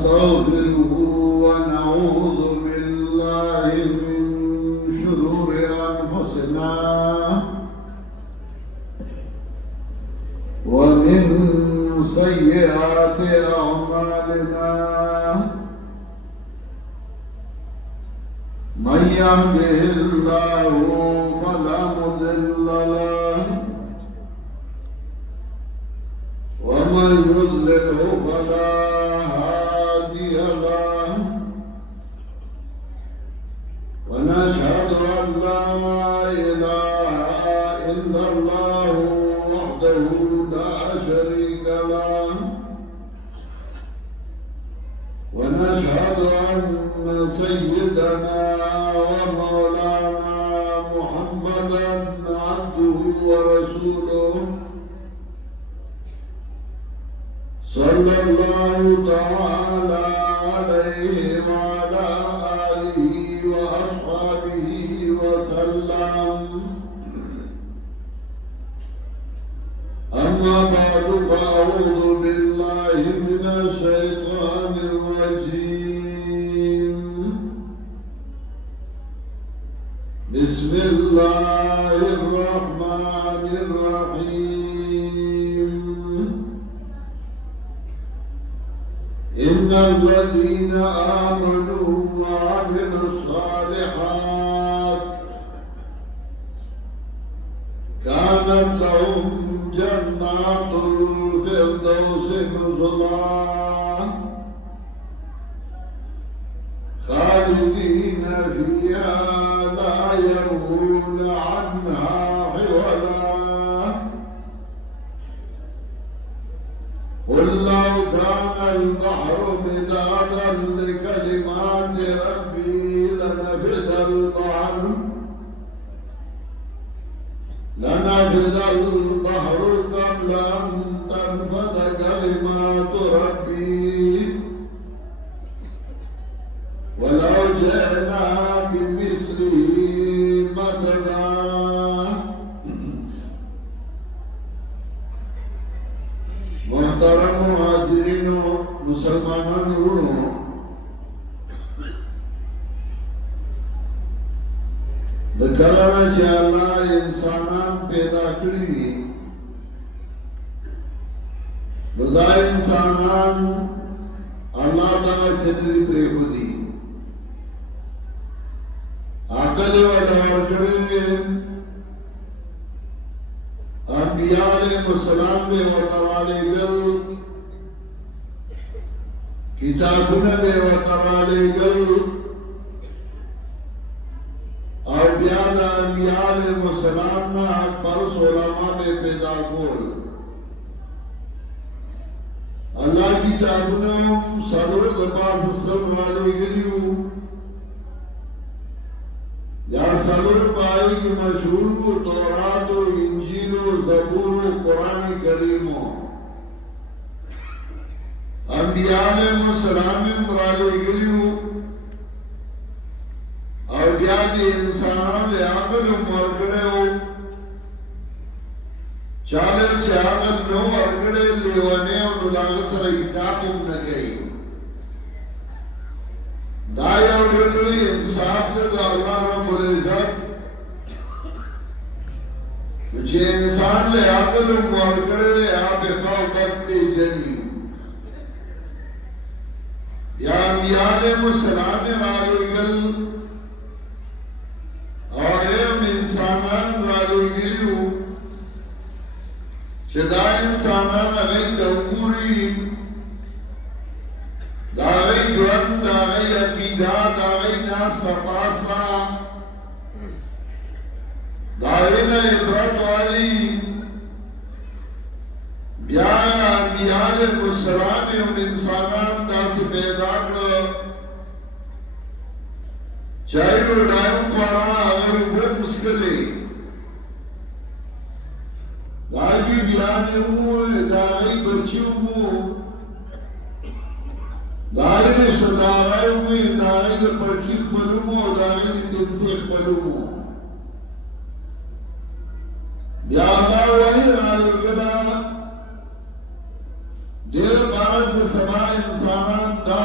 ونستغفره ونعوذ بالله من شرور أنفسنا ومن سيئات أعمالنا من يهده الله فلا مضل له ومن يضلله فلا هادي له ونشهد أن لا إله إلا الله وحده لا شريك له ونشهد أن سيدنا ومولانا محمدا عبده ورسوله صلى الله تعالى عليه وعلى آله وأصحابه وسلم. أما بعد فأعوذ بالله من الشيطان الرجيم. بسم الله الرحمن الرحيم. إن الذين آمنوا وعملوا الصالحات كانت لهم جنات الفردوس نزلا خالدين فيها لا يبغون عنها حولا. قل لو كان البحر مدادا لكلمات ربي لنفد البحر قبل أن تنفد كلمات ربي ولو جئنا بمثله مددا. محترم مهاجرین و مسلمانان وروڼو، د کله نه چې الله انسانان پیدا کړي دي نو دا انسانان الله تعالی سره پرېښودي عقل ورته ورکړی دی. انبیاء علیهم السلام به ورته رالیږل، کتابونه به ورته رالیږل او بیا د انبیاء علیهم السلام نه حق پرست علما به پیدا کول. الله کتابونه څلور د پاسه سم رالیږلي وو، یا څلور پای کې مشهور وو: تورات و انجیل و زبور و قرآن کریم. انبیاء علیهم السلام هم رالیږلي وو او بیا د انسانانو له عقل هم ورکړی وو. چاله چې عقل نه ورکړی لیونی او نو د هغه سره حساب هم نه کوي. دا یو ډېر لوی انصاف دی د الله رب العزت چې انسان له عقل هم ورکړی دی، هغه فوق کړي ځني. یا انبیاء علیهم السلام رالیږل او هم انسانان رالیږلي وو چې دا انسانان هغوی ته وګوري، د هغوی ژوند، د هغوی عقیده، د هغوی ناسته پاسته، د هغوی نه عبرت واخلي. بیا انبیاء علیهم السلام هم انسانان داسې پیدا کړه چې هغوی ډوډۍ هم خوړه، هغوی اوبه هم څښلې. د هغوی بیانې وو، د هغوی بچي وو، د هغوی رشته دارۍ وو، د هغوی د پړکي خپل وو او د هغوی د پنسۍ خپل وو. بیا الله وحی رالیږله ډېر بار چې سبا انسانان دا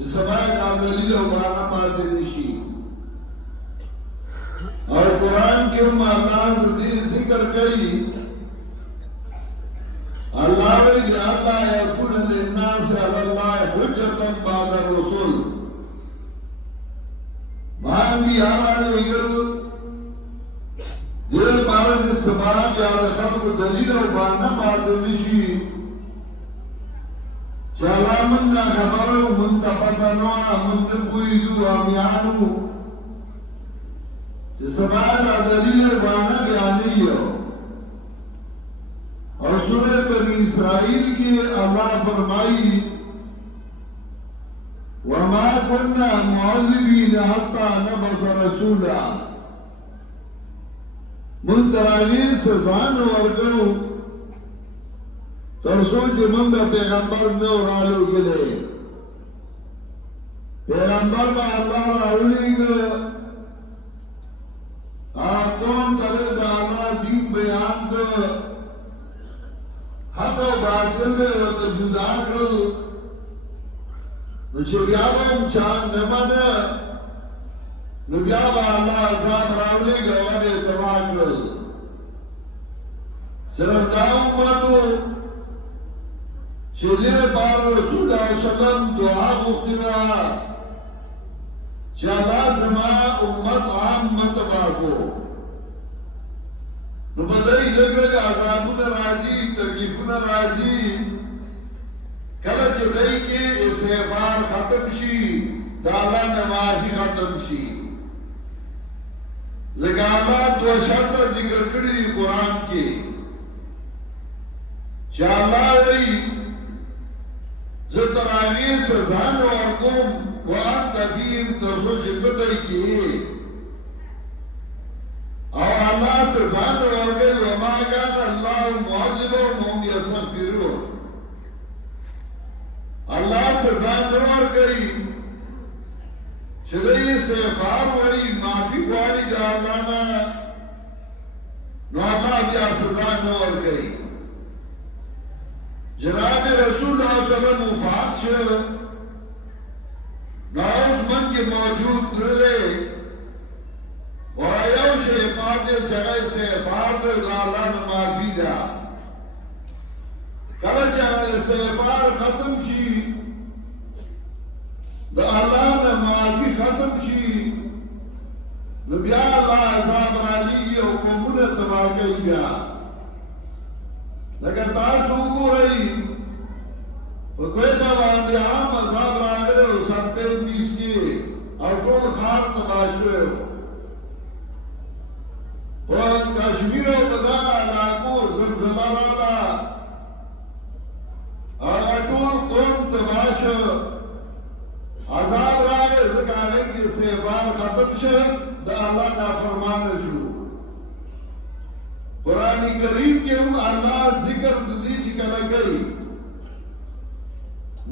چې سبا دلیل او معنا پاتې نشي اور قرآن کې هم الله دې ذکر کوي الله وی الله يكون للناس على الله حجة بعد الرسل باندې آوان ویل دې باندې سبا بیا د خلکو دلیل او معنا پاتې نشي چلامنا خبرو منتفضنوا من بویدو امیانو چې سبا دلیل معنا بیانیو اور سورہ بنی اسرائیل کی اللہ فرمائی وما كنا معذبين حتى نبعث رسولا منتراغی سزان ورکو ترسو چې موږ پیغمبر نو رالو گلے پیغمبر با اللہ راولیگو آقوم تبه دانا دین بیان کو حق و باطل میں وقت جدا کرل نو چې بیا به هم چان نه منه نو بیا به الله عذاب راولېږي او به یې تباه کړل صرف دا امتو چې دې لپاره رسول الله صلی الله علیه وسلم دعا غوښتې وه چې الله زما امت عامه تباه کړو نو بدای لګل عذابونه راځي تکلیفونه راځي کله چې دای کې استغفار ختم شي دا الله نه معافي ختم شي زګاله دو شرط ذکر کړی دی قران کې چې الله وایي زتراغي سزان ورکوم وانت فيهم ترسو چې دای کې او الله سزان ورکوي وما كان الله معذبهم وهم يستغفرون الله سزان ورکوي چې دې استغفار وایي معافي غواړي د الله نه نو الله بیا سزان ورکوي جناب رسول الله صلی الله علیه وسلم وفات شو نو اوس من کې موجود دی وایو شی پاتې چې استغفار د الله نه معافي ده کله چې استغفار ختم شي د الله نه معافي ختم شي نو بیا الله عذاب رالیږي او قومونه تباه کوي بیا لکه تاسو وګورئ په کویټه باندې عام عذاب راغلی او سن 35 کې او ټول ښار تباه شوی و کشمیر او بدا علاقو زلزلہ رالا آگا ٹول قوم تباش عذاب راگے ذکانے کی استغفار ختم شو دا اللہ نافرمان شو قرآن کریم کے ہم اللہ ذکر دی چکل گئی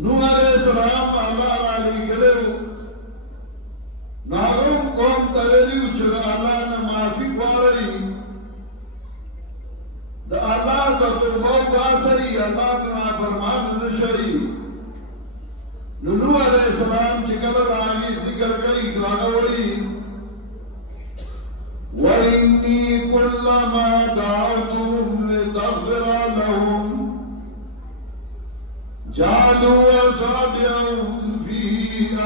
نوح علیہ السلام اللہ علیہ گلے ناغم قوم تولیو چه دا اللہ نا معافی کواری دا اللہ دا توبہ باسری اللہ نا فرمان نشری نوح علیہ السلام چکل آگی ذکر کری دعاوری وَإِنِّي كُلَّمَا دَعَوْتُهُمْ لِتَغْفِرَ لَهُمْ جَعَلُوا أَصَابِعَهُمْ فِي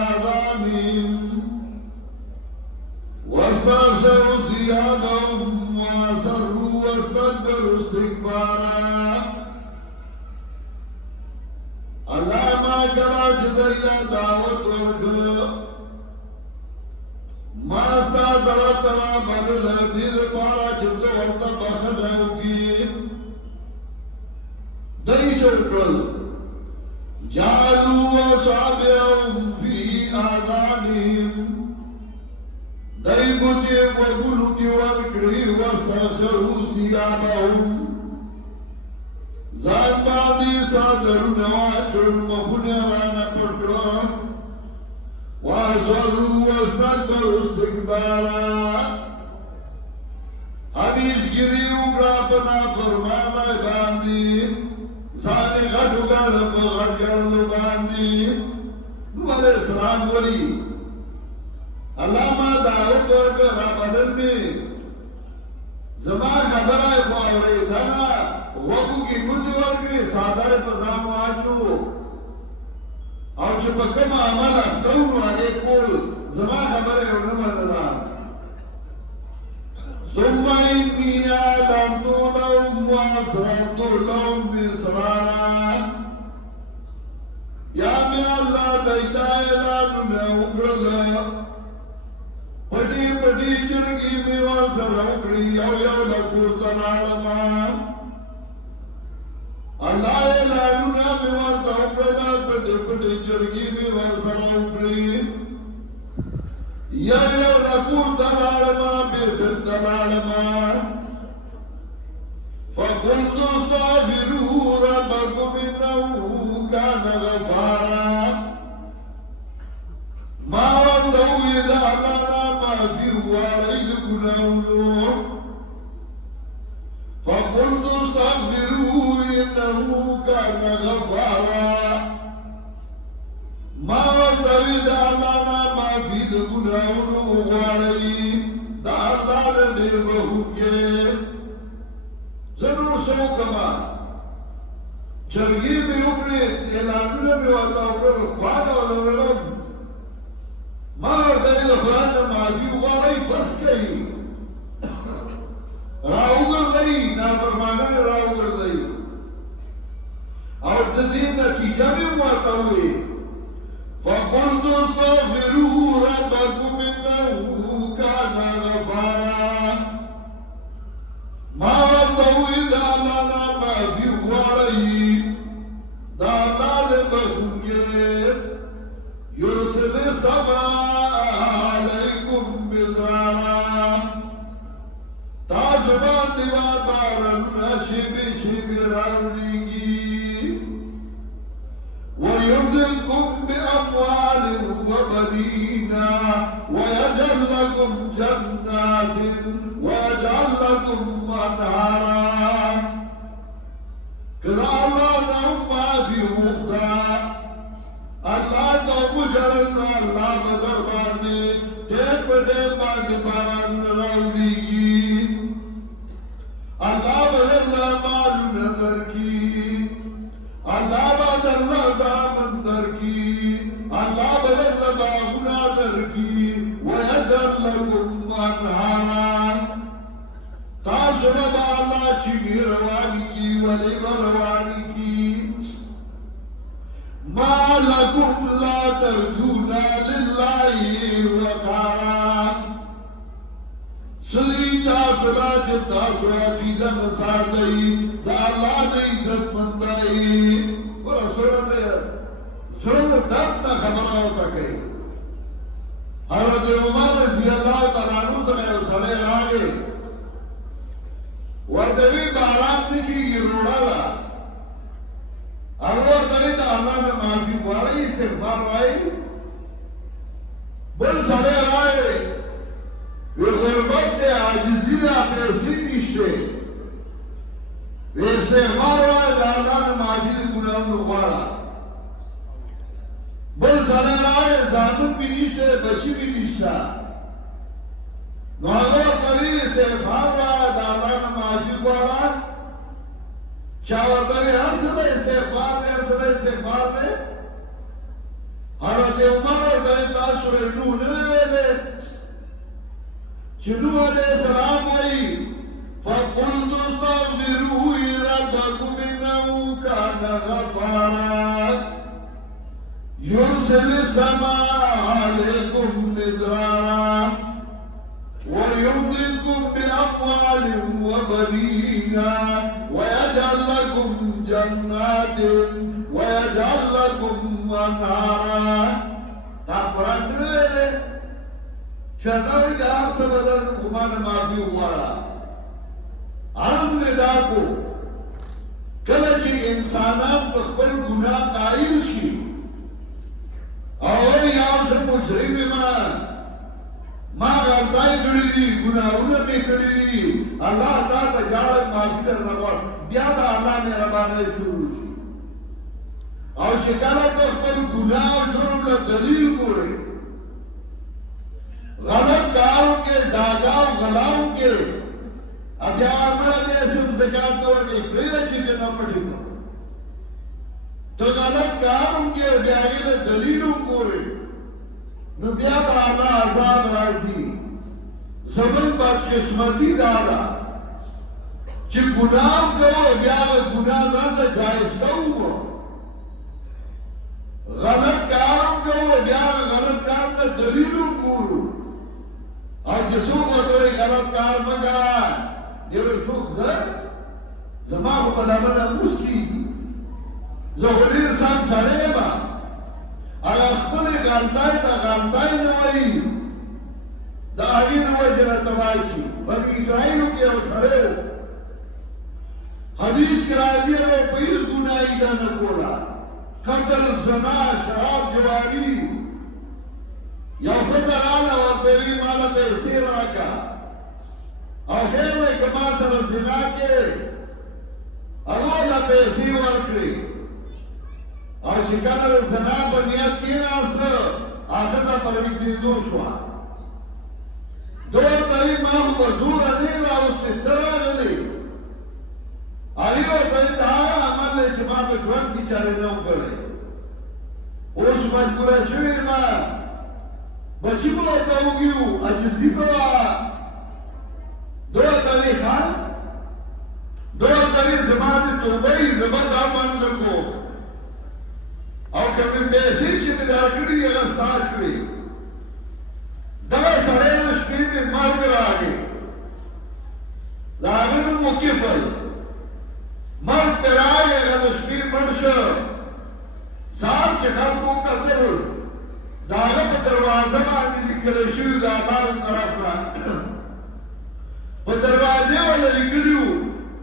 آذَانِهِمْ واستغشوا ثيابهم وأسروا واستكبروا استكبارا الله ما کلا چې دایله دعوت ورکړه ما ستا درته بدل دې لپاره چې ته ورته بخښنه وکړې دای شکل جعلوا أصابعهم في آذانهم دای ګوتې وګونو کې ورکړي واستغشوا ثيابهم ځان باندې صادرونه واچول مخونه رانه پټ کړه وأصروا واستكبروا استكبارا همیشګري وکړه په نافرمانه باندې ځان غټو غاړه په غټ ګرځلو باندې نوح علیہ السلام ولی اللہ ما دعوت ورکر رابلن میں زمان خبرائی خواهوری دانا وقو کی گوٹی ورکری سادر پزانو آچو او چې په کوم عمل اخدونو هغه کول زما خبره یو نه منله ثم إني أعلنت لهم وأسررت لهم إسرارا یا می الله دایتا اعلانونه وکړل پټي پټي چرګي می وسره وکړي یو لکور تلاړم الله اعلانونه می ورته وکړل پټي پټي چرګي می وسره وکړي یو لکور تلاړم بیرته تلاړم فقلت استغفروا ربكم إنه كان غفارا ما ولوا إذا لنا ما فيه وعيد كنونه فقلت استغفروا إنه كان غفارا ما ولوا إذا لنا ما فيه كنونه وعيد دعنا نربهم ضرور سو کما چرګي مې وکړې اعلانونه مې ورته وکړل خواږه ولرم ما ورته د خدای نه معافي وغواړئ بس کوي راوګرځئ نافرمانه راوګرځئ او د دې نتیجه مې ورته وویلې فقلت استغفروا ربكم إنه كان غفارا ما ولوا إذا لنا ما في وعي دالال بخنجر يرسل السماء عليكم مدرارا تاسبان دیوار بارن شب راوليگي ويمددكم بأموال وبنين ويجعل لكم جنات ويجعل لكم أنهارا كذا الله لهم ما في مخدا الله تو جلنا الله بدرباني ټپ ټپ باندې باران راوړيږي الله بدل مال نظر کی الله بدل زامن در کی الله بدل باغنا در کی ويجعل لكم أنهارا تاسو نه با الله چې رواني کی ولې رواني کی ما لكم لا ترجون لله وقارا سلی تاسو لا چې تاسو عقیده نه ساتئ د الله د عزت مندای ورسره سره درد خبره وکړه کوي حضرت عمر رضی الله تعالی عنہ سره یو سړی راغی ورته باران نکیږي روړه ده هغه ورته د الله نه معافي غواړي استغفار وایي بل سړی راغی وی غربت دی عاجزي ده پیسې نشته وی استغفار وایي د الله نه معافي د ګناهونو غواړه بل سړی راغی زامن مې نشته بچي مې نشته نو هغه کوي استغفار وایي د الله نه معافي غواړه چا ورته هر څه د استغفار دی هر څه د استغفار دی حضرت عمر ورته تاسو نو نه ویلې چې نوح علیه السلام وایي فقلت استغفروا ربكم إنه كان غفارا يرسل السماء عليكم مدرارا ويمددكم بأموال وبنين ويجعل لكم جنات ويجعل لكم أنهارا تقرأت لنا شتاوي دار سبدل خمان معافي وغواړه عرض نداکو کله چې انسانان په خپل ګناه قایل شي او یا مجرم ما غلطای کړی دي ګناهونه مې کړی دي الله تعالی ته جاړه معافي درنه غواړي بیا دا الله مهربانه شروع شي او چې کله ته خپل ګناه او جرم له دلیل ګورې غلط کاروں کے داغاو غلاؤں کے اب یا مړه دې سم زکات ورکړي پرې چې نه پټي تو غلط کاروں کے بیا یې دلیلو ګورې نو بیا به الله عذاب راځي زمون بدقسمتي دادا چې ګناه کوو بیا ګناه ځان ته جایز کوو غلط کاروں کوو بیا غلط کار له دلیلو ګورو او چې څوک ورته غلط کار مګا دی ول څوک زما په لمنه مسکی زه ولې سم سړی ما هغه خپل غلطای ته غلطای نه وایي دا اړین وجه تماشي بلکې اسرائیلو کې او سړی حدیث کې راځي او په هیڅ ګناهی دا نه کولا قتل زنا شراب جواری یا فدراله ورته وی مال پیسې راکا او هغه کما سره زنا کې هغه لا پیسې ورکړي او چې کله زنا په نیت کې ناسه هغه پر دې دوشوا دوه کوي ما په زور نه راوستي ترغلي علي ورته دا عمل چې ما په ژوند کې چاري نه وکړي اوس مجبور شوی ما بچی مو ته وګیو اجزی په دوه کوي خان دوه کوي زمانه توبه زمانه امن لکو او کوم پیسې چې مې درکړي هغه ستاسو وي دا سړی نو شپې په مرګ راغی لاغه مو کیفل مرګ پر راغی هغه شپې مړ شو سار چې خلکو کتل داغه په دروازه باندې لیکل شوی دا بار طرف نه په دروازه ول لیکلو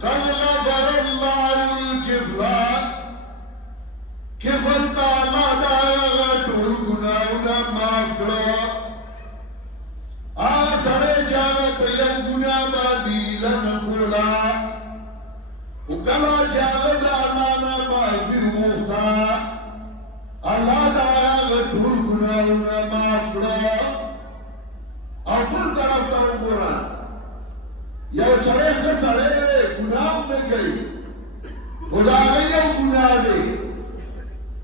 قال غفر الله الكفلا کفل تعالی دا ټول ګناونه معاف کړو سړی چې په یو ګناه باندې لنه کولا او کله چې هغه د الله نه معافي وغوښته الله د هغه ټول ګناهونه معاف کړه او بل طرف ته وګوره یو سړی ښه سړی دی ګناه نه کوي خو د هغه یو ګناه دی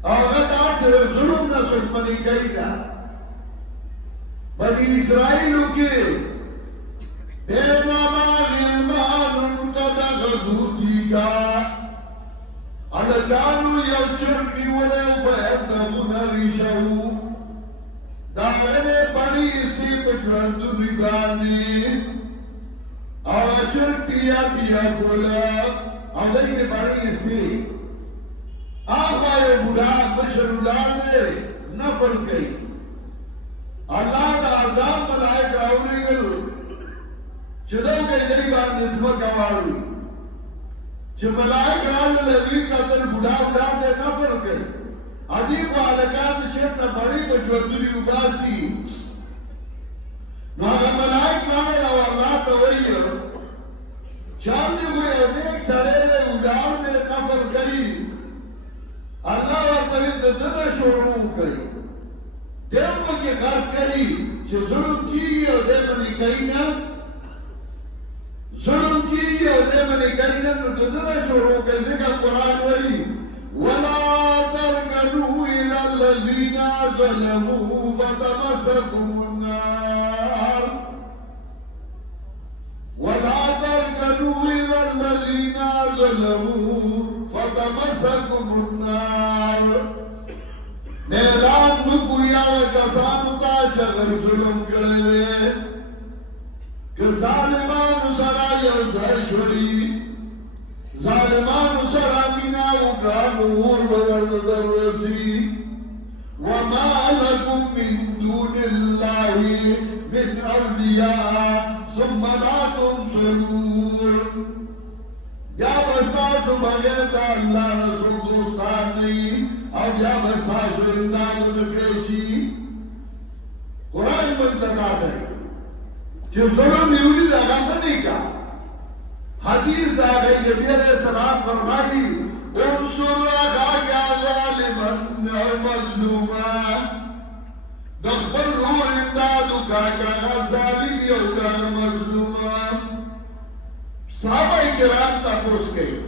او هغه تا سره ظلم نه څوک کوي ده بنی اسرائیلو کے بینما غلمان قد غزوتی کا ادکانو یو چرمی ولیو فیدفون ریشو داغنے پڑی اسی پجوندو رباندی او اچر پیا پیا کولا او دیکھ پڑی اسی آخوائے بڑا بشرولان نے نفر کئی اللہ دا عذاب ملائک راولی گل چدو کے جئی بات نسبت کواروی چه ملائک راولی لگی قتل بڑھا اٹھا دے نفر کر عدیب و علکان چیتنا بڑی بجوندری اباسی نو اگر ملائک راولی او اللہ توئی چاندی ہوئے امیک سڑے دے اٹھا دے نفر کری اللہ ورطوی دن شروع کری دیم پکی غرب کئی چه ظلم کی او دیمانی کئی نا ظلم کی او دیمانی کئی نا نو ددنا شروع کئی ذکر قرآن ولی وَلَا تَرْكَنُوا إِلَى الَّذِينَ ظَلَمُوا فَتَمَسَّكُمُ النَّارُ وَلَا تَرْكَنُوا إِلَى الَّذِينَ ظَلَمُوا فَتَمَسَّكُمُ النَّارُ میران مکویا و کسانو تا چگر ظلم کرده که ظالمانو سرا یو در شوری ظالمانو سرا مینا و گرانور بدرد در رسی وما لکم من دون اللہ من اولیاء ثم لا تنصرون یا بستاسو بغیر دا اللہ رسول دوستان نہیں او یا بستاسو امداد نکریشی قرآن منتقات ہے چه ظلم نیولی دا غم نہیں کا حدیث دا غیر نبی علیہ السلام فرمائی انصر اخاك ظالما او مظلوما د خپل رور امدادو کاکا ظالم یو کاغه مظلوما صحابه کرام تاسو کوي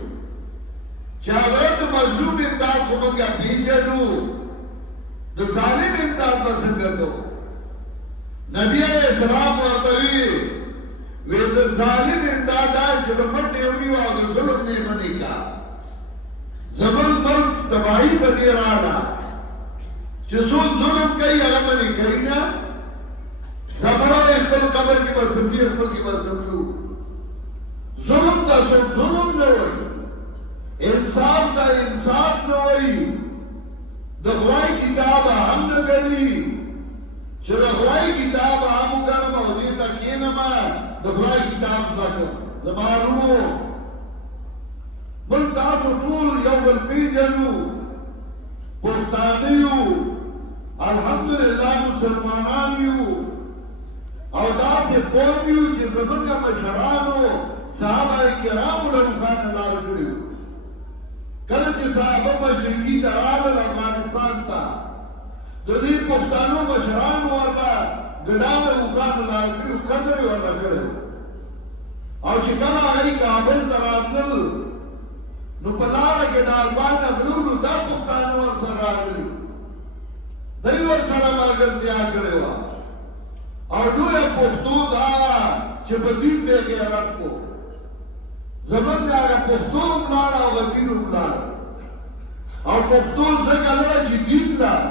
چې حضرت مظلوم امداد خو موږ پیژنو د ظالم امداد به څنګه کوو نبی علیہ السلام ورته وی د ظالم امداد چې د مټ یو او د ظلم نه منې کا زمون ملک تباہی په دې راځه چې څوک ظلم کوي هغه باندې کوي نه زمړو خپل قبر کې بس دې خپل کې بس سمجو ظلم دا ظلم نه وایي انصاف دا انصاف نه وایي د خدای کتاب هم نه غړي چې د خدای کتاب هم وګڼم او دې ته کېنم د خدای کتاب زده زمارو بل تاسو ټول یو بل پیژنو پښتانه یو الحمدلله مسلمانان یو او داسې قوم یو چې زموږ مشرانو صحابه کرامو له روښانه لار کړې کله چې صحابه مشرقي ته راغلل افغانستان ته د دې پښتانو مشرانو ورله ګډاله روښانه لار کړې ښځه یې ورله کړې او چې کله هغوی کابل ته راتلل نو په لاره کې ډالبان غلو نو دا پښتانه ورسره راغلي دوی ورسره ملګرتیا کړې وه او لویه پښتو دا چې په دین به غیرت کو زمونږ هغه پښتو هم لاړ او هغه دین هم لاړ او پښتو ځکه لره چې دین لاړ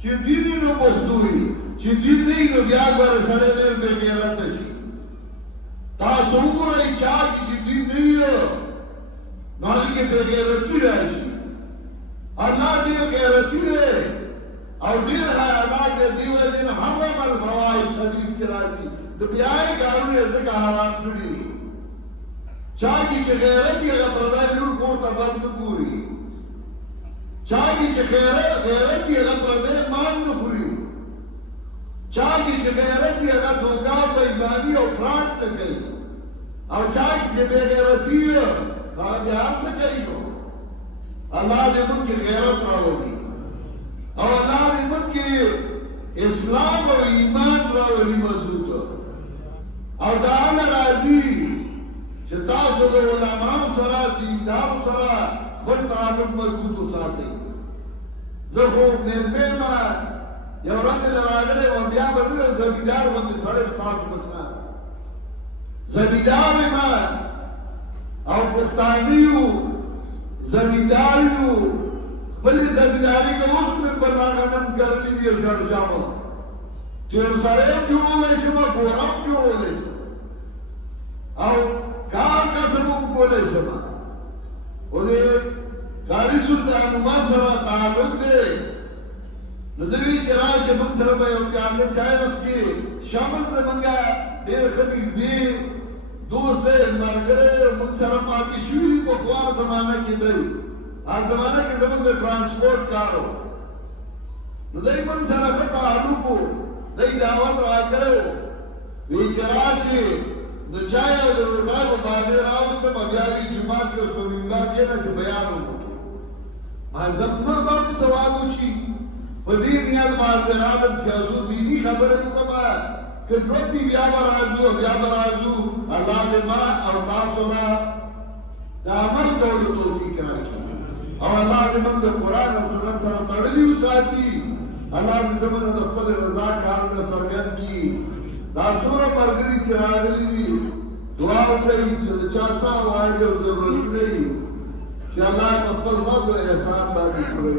چې دین یې نو پښتو وي چې دین نه وي نو بیا ګوره سړی ډېر بې غیرته شي تاسو وګورئ چا کې چې دین نه وي نو هلکې بې غیرتي راشي الله ډېر غیرتي دی او ډېر حیوانات دی دې وجې نه حرم الفواحش حدیث کې راځي د بیایي کارونه یې ځکه حرام کړي دي چا کې چې غیرت وي هغه پردی لور کور ته بد نه ګوري چا کې چې غیرت وي هغه پردی مال نه خوري چا کې چې غیرت وي هغه دوکا بېایماني او فراډ نه کوي او چا کې چې بې غیرتي وي هغه بیا هر څه کوي نو الله دې موږ کې غیرت راوړي او الله دې موږ کې اسلام او ایمان راوړي مضبوط او دا الله راځي چې تاسو د علماو سره دیندارو سره خپل تعلق مضبوط وساتئ زه خو مېلمه ما یو ورځ راغلی وم بیا به ویل زمیندار غوندې سړی په تاسو بچنا زمیندار یم او پښتانه یو زمیندار یو خپلې زمینداري که اوس مې پر هغه نن کرلي دي شړشمه تېر سړی هم جوړولی شم کور هم جوړولی شم او کار کسب هم کولی شم خو دې قاري سلطان عمان سره تعلق دی نو دوی وایي چې راشه موږ سره به یو پیاله چای وڅښي شمس زموږ ډېر ښه نږدې دوست دی ملګری موږ سره پاتې شوي دي پخوا زمانه کې دی هغه زمانه کې زموږ د ټرانسپورټ کار و نو دوی موږ سره ښه تعلق و دوی دعوت راکړی و وایي چې راشي نو چای او د روټۍ په باندې راوستم بیا وایي جومات کې اوس په منبر کښېنه چې بیان وکړو زما به هم ثواب وشي په دې نیت باندې راغلم چې حضور دیني خبرې وکړم که ژوند دي بیا به راځو بیا به راځو الله دې ما او تاسو له د عمل کولو توفیق راکړي او الله دې موږ د قرآن او سنت سره تړلي وساتي الله دې زموږ د خپل رضا کارونه څرګند کړي دا څومره ملګري چې راغلي دي دعا وکړئ چې د چا څه وایي او ضرورتونه یې چې الله په خپل فضل او احسان باندې پوره